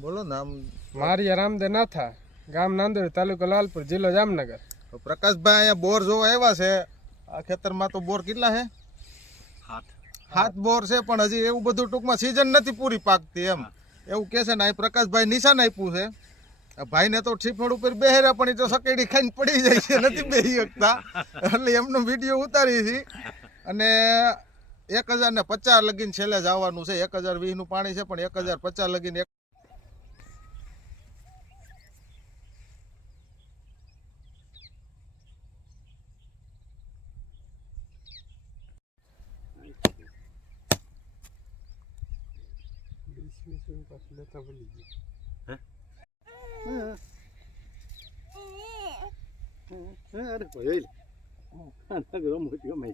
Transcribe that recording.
બોલો નામ મારી રામદેવ નાથા ગામ નાંદોડ તાલુકો લાલપુર જિલ્લો જામનગર. પ્રકાશભાઈ અહીંયા બોર જોવા આવ્યા છે. આ ખેતરમાં તો બોર કેટલા છે? હાથ. બોર છે પણ હજી એવું બધું ટૂંકમાં સિઝન નથી પૂરી પાકતી એમ. એવું કે છે ને અહીં પ્રકાશભાઈ નિશાન આપ્યું છે. આ ભાઈને તો ઠીફળ ઉપર બેહેરા પણ એ તો સકેડી ખાઈને પડી જાય છે નથી બેહી શકતા. એટલે એમનો વીડિયો ઉતારી છે. અને એક હજાર ને પચાસ લગીને છેલ્લે જવાનું છે. એક હજાર વીસનું પાણી છે પણ એક હજાર પચાસ લગીને એક અરે ભાઈ રમત ગમે